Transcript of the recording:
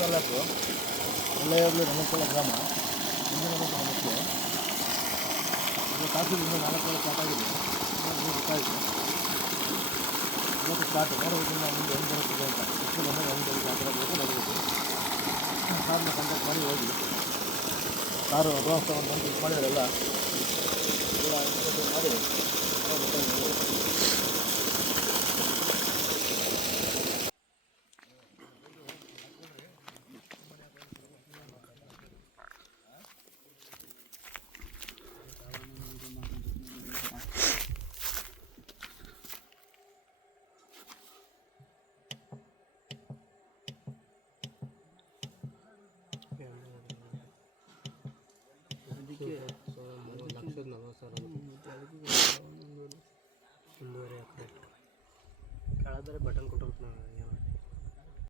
ತಾಲೂಕು ಒಳ್ಳೆಯಬ್ಳು ರಂಗಸ್ಥಳ ಗ್ರಾಮ. ಮುಂದಿನ ನಮಗೆ ಈಗ ಕಾಫಿಯಿಂದ 4 ವರ್ಷ ಸ್ಟಾರ್ಟ್ ಆಗಿದೆ. ಗೊತ್ತಾಯಿತು ಇವತ್ತು ಸ್ಟಾರ್ಟ್ ನೋಡೋದ್ರಿಂದ ಮುಂದೆ ಹೆಂಗೆ ಬರುತ್ತದೆ ಅಂತ ಎಷ್ಟು ಬಂದರೆ ಹೆಂಗೆ ಬರುತ್ತೆ ಆ ಥರ ಬೇಕು ನೋಡಬೇಕು. ಕಾರ್ನ ಕಾಂಟ್ಯಾಕ್ಟ್ ಮಾಡಿ ಹೋಗಿ ಕಾರು ಅಡ್ವಾನ್ಸ್ ತೊಗೊಂಡು ಬಂದು ಬುಕ್ ಮಾಡಿದಾರೆಲ್ಲ ಮಾಡಿ ಅದಕ್ಕೆ 1,40,000 ಒಂದೂವರೆ ಎಕರೆ ಕೆಳಗಡೆ ಬಟನ್ ಕೊಟ್ಟಿರ್ತೀನಿ